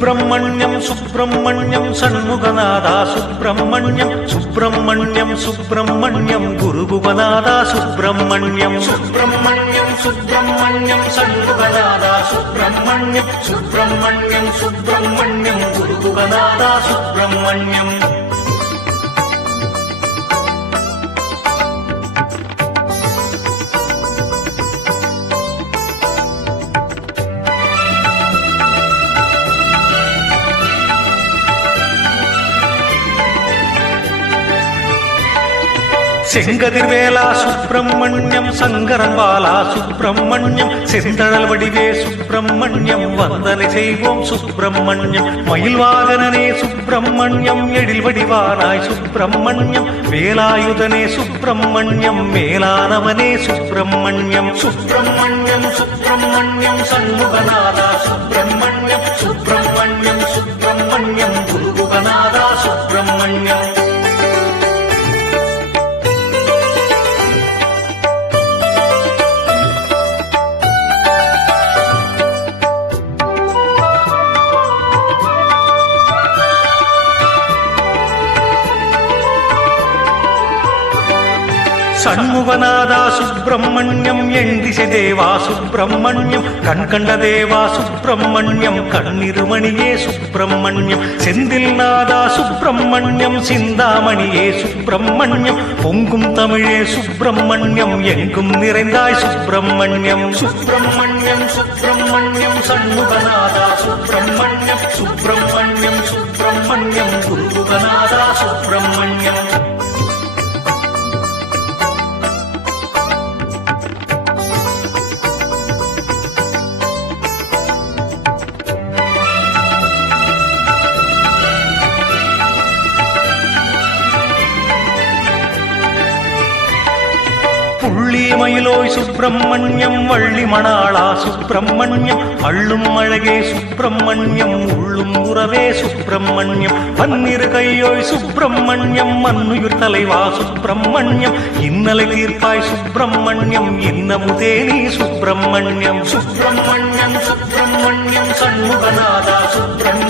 സുബ്രഹ്മണ്യം സുബ്രഹ്മണ്യം ഷൺമുഖനാഥ സുബ്രഹ്മണ്യം സുബ്രഹ്മണ്യം സുബ്രഹ്മണ്യം ഗുരുഭുവനാഥ സുബ്രഹ്മണ്യം സുബ്രഹ്മണ്യം സുബ്രഹ്മണ്യം ഷൺമുഖനാഥ സുബ്രഹ്മണ്യം സുബ്രഹ്മണ്യം സുബ്രഹ്മണ്യം ഗുരുഭുവനാഥ സുബ്രഹ്മണ്യം. செங்கதிர்வேலா சுப்பிரமணியம் சங்கரன்பாலா சுப்பிரமணியம் செந்தழல் வடிவே சுப்பிரமணியம் வந்தனை செய்வோம் சுப்பிரமணியம் மயில் வாகனனே சுப்பிரமணியம் எழில் வடிவானாய் சுப்பிரமணியம் வேலாயுதனே சுப்பிரமணியம் மேலானவனே சுப்பிரமணியம் சுப்பிரமணியம் சுப்பிரமணியம் சண்முகநாதா சுப்பிரமணியம் சுப்பிரமணியம் சுப்பிரமணியம் குருகுகநாதா சுப்பிரமணியம். ஷண்முகநாதா சுப்பிரமணியம் எண்டிசை தேவா சுப்பிரமணியம் கண்கண்ட தேவா சுப்பிரமணியம் கண்ணிருமணியே சுப்பிரமணியம் செந்தில் நாதா சுப்பிரமணியம் சிந்தாமணியே சுப்பிரமணியம் பொங்கும் தமிழே சுப்பிரமணியம் எங்கும் நிறைந்தாய் சுப்பிரமணியம் சுப்பிரமணியம் சுப்பிரமணியம் ஷண்முகநாதா சுப்பிரமணியம் சுப்பிரமணியம் சுப்பிரமணியம் குருகுகநாதா சுப்பிரமணியம். புள்ளிமயிலோய் சுப்பிரமணியம் வள்ளி மணாளா சுப்பிரமணியம் அள்ளும் அழகே சுப்பிரமணியம் உள்ளும் உறவே சுப்பிரமணியம் பன்னிரு கையோய் சுப்பிரமணியம் மன்னுயிர் தலைவா சுப்பிரமணியம் இன்னலை தீர்ப்பாய் சுப்பிரமணியம் இன்னமுதே நீ சுப்பிரமணியம் சுப்பிரமணியம் சுப்பிரமணியம் சண்முகநாதா சுப்பிரமணியம்